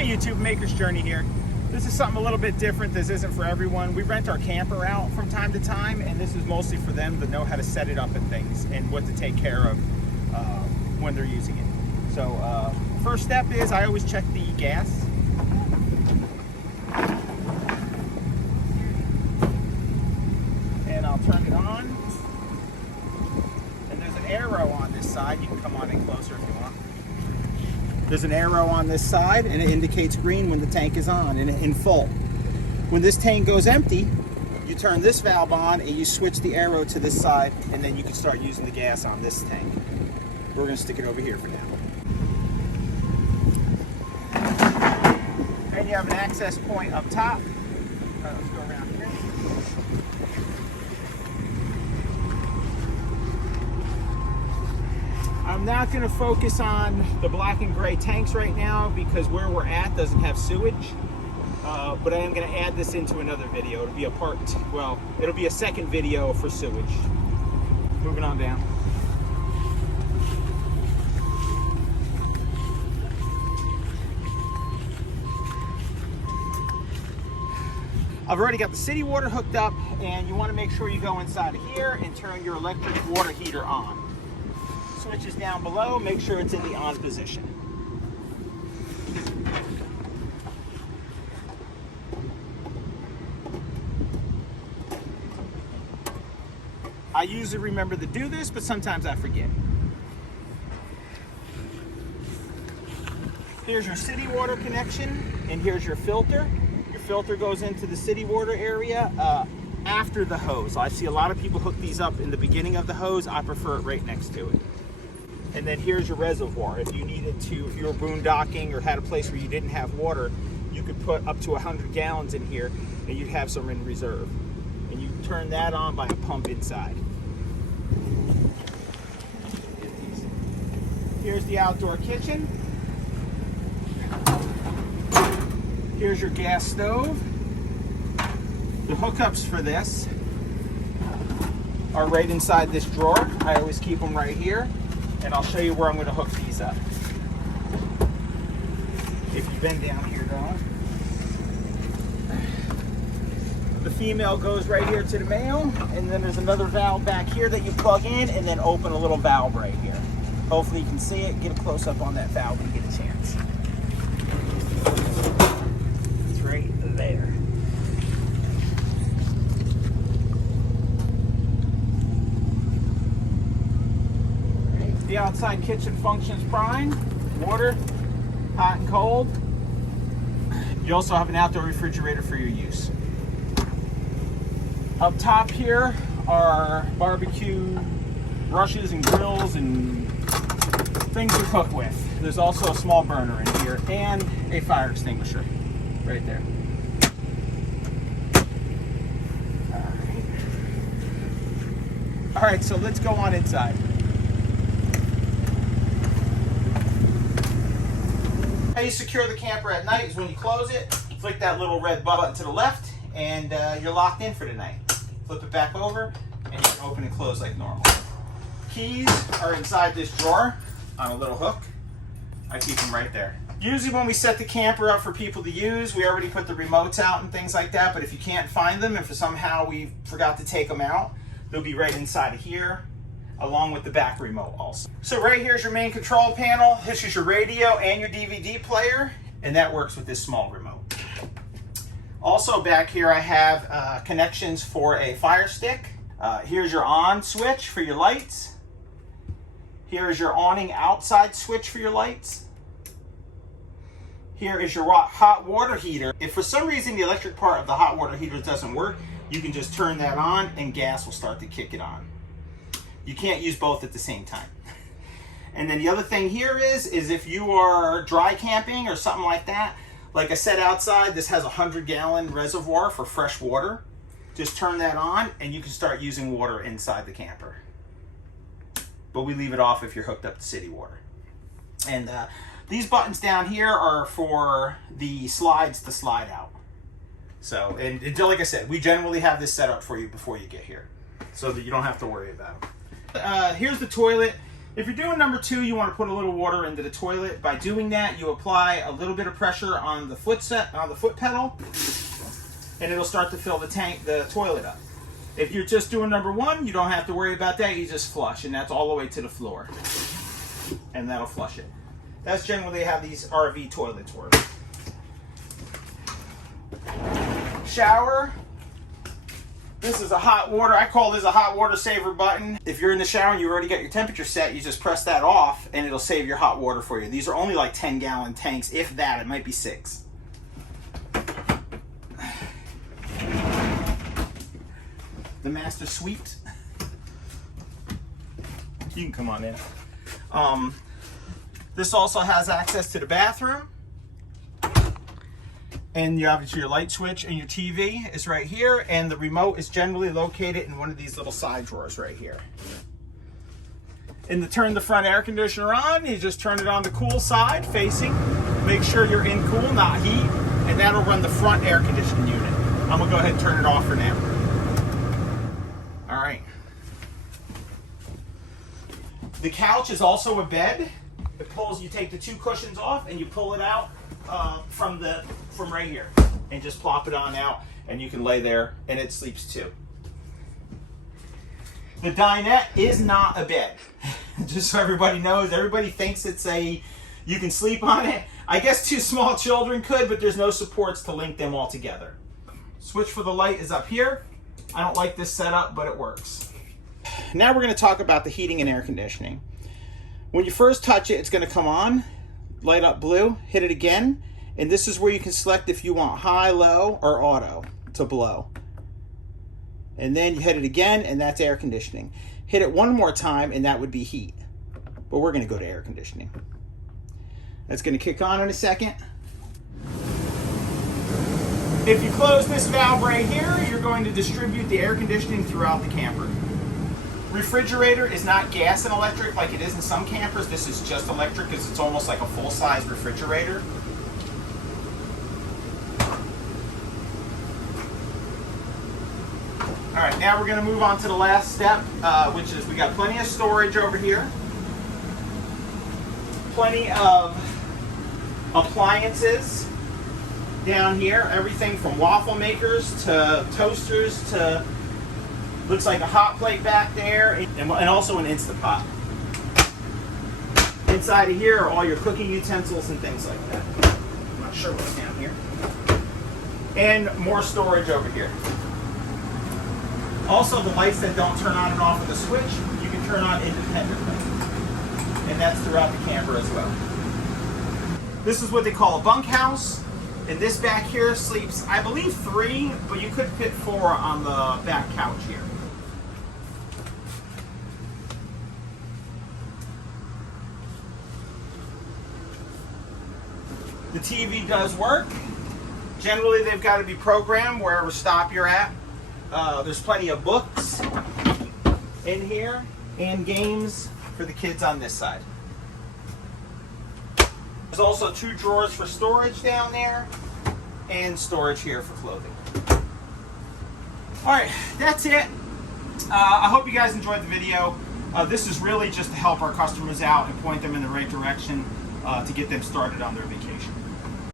Hey YouTube, Maker's Journey here. This is something a little bit different. This isn't for everyone. We rent our camper out from time to time, and this is mostly for them to know how to set it up and things and what to take care of when they're using it. So first step is I always check the gas. And I'll turn it on. And there's an arrow on this side. You can come on in closer if you want. There's an arrow on this side, and it indicates green when the tank is on and in full. When this tank goes empty, you turn this valve on and you switch the arrow to this side, and then you can start using the gas on this tank. We're going to stick it over here for now. And you have an access point up top. All right, let's go around here. I'm not going to focus on the black and gray tanks right now because where we're at doesn't have sewage, but I am going to add this into another video. It'll be a part, well, it'll be a second video for sewage. Moving on down. I've already got the city water hooked up, and you want to make sure you go inside of here and turn your electric water heater on. Switch is down below, make sure it's in the on position. I usually remember to do this, but sometimes I forget. Here's your city water connection, and here's your filter. Your filter goes into the city water area after the hose. I see a lot of people hook these up in the beginning of the hose. I prefer it right next to it. And then here's your reservoir. If you needed to, if you were boondocking or had a place where you didn't have water, you could put up to 100 gallons in here and you'd have some in reserve. And you turn that on by a pump inside. Here's the outdoor kitchen. Here's your gas stove. The hookups for this are right inside this drawer. I always keep them right here. And I'll show you where I'm going to hook these up. If you bend down here, though. The female goes right here to the male, and then there's another valve back here that you plug in, and then open a little valve right here. Hopefully you can see it. Get a close up on that valve when you get a chance. It's right there. The outside kitchen functions fine. Water, hot and cold. You also have an outdoor refrigerator for your use. Up top here are barbecue brushes and grills and things to cook with. There's also a small burner in here and a fire extinguisher right there. All right, so let's go on inside. How you secure the camper at night is when you close it, flick that little red button to the left, and you're locked in for the night. Flip it back over, and you can open and close like normal. Keys are inside this drawer on a little hook. I keep them right there. Usually when we set the camper up for people to use, we already put the remotes out and things like that, but if you can't find them, and for somehow we forgot to take them out, they'll be right inside of here, along with the back remote also. So right here's your main control panel. This is your radio and your DVD player, and that works with this small remote. Also back here I have connections for a fire stick. Here's your on switch for your lights. Here is your awning outside switch for your lights. Here is your hot water heater. If for some reason the electric part of the hot water heater doesn't work, you can just turn that on and gas will start to kick it on. You can't use both at the same time. And then the other thing here is if you are dry camping or something like that, like I said outside, this has a 100-gallon reservoir for fresh water. Just turn that on and you can start using water inside the camper. But we leave it off if you're hooked up to city water. And these buttons down here are for the slides to slide out. So, and like I said, we generally have this set up for you before you get here so that you don't have to worry about it. Here's the toilet. If you're doing number 2, you want to put a little water into the toilet. By doing that, you apply a little bit of pressure on the foot pedal, and it'll start to fill the toilet up. If you're just doing number 1, you don't have to worry about that. You just flush, and that's all the way to the floor, and that'll flush it. That's generally how these RV toilets work. Shower. This is a hot water. I call this a hot water saver button. If you're in the shower and you already got your temperature set, you just press that off and it'll save your hot water for you. These are only like 10-gallon tanks, if that. It might be 6. The master suite. You can come on in. This also has access to the bathroom. And obviously your light switch and your TV is right here, and the remote is generally located in one of these little side drawers right here. And to turn the front air conditioner on, you just turn it on the cool side facing. Make sure you're in cool, not heat, and that'll run the front air conditioning unit. I'm gonna go ahead and turn it off for now. All right. The couch is also a bed. It pulls, you take the 2 cushions off and you pull it out from right here and just plop it on out, and you can lay there and it sleeps too. The dinette is not a bed. Just so everybody knows, everybody thinks it's you can sleep on it. I guess 2 small children could, but there's no supports to link them all together. Switch for the light is up here. I don't like this setup, but it works. Now we're going to talk about the heating and air conditioning. When you first touch it, it's going to come on, light up blue, hit it again, and this is where you can select if you want high, low, or auto to blow. And then you hit it again, and that's air conditioning. Hit it one more time, and that would be heat. But we're going to go to air conditioning. That's going to kick on in a second. If you close this valve right here, you're going to distribute the air conditioning throughout the camper. Refrigerator is not gas and electric like it is in some campers. This is just electric because it's almost like a full-size refrigerator. All right, now we're going to move on to the last step, which is we got plenty of storage over here. Plenty of appliances down here. Everything from waffle makers to toasters to looks like a hot plate back there, and also an Instant Pot. Inside of here are all your cooking utensils and things like that. I'm not sure what's down here. And more storage over here. Also, the lights that don't turn on and off with a switch, you can turn on independently. And that's throughout the camper as well. This is what they call a bunk house. And this back here sleeps, I believe, 3, but you could fit 4 on the back couch here. The TV does work. Generally, they've got to be programmed wherever stop you're at. There's plenty of books in here and games for the kids on this side. There's also 2 drawers for storage down there and storage here for clothing. All right, that's it. I hope you guys enjoyed the video. This is really just to help our customers out and point them in the right direction to get them started on their vacation.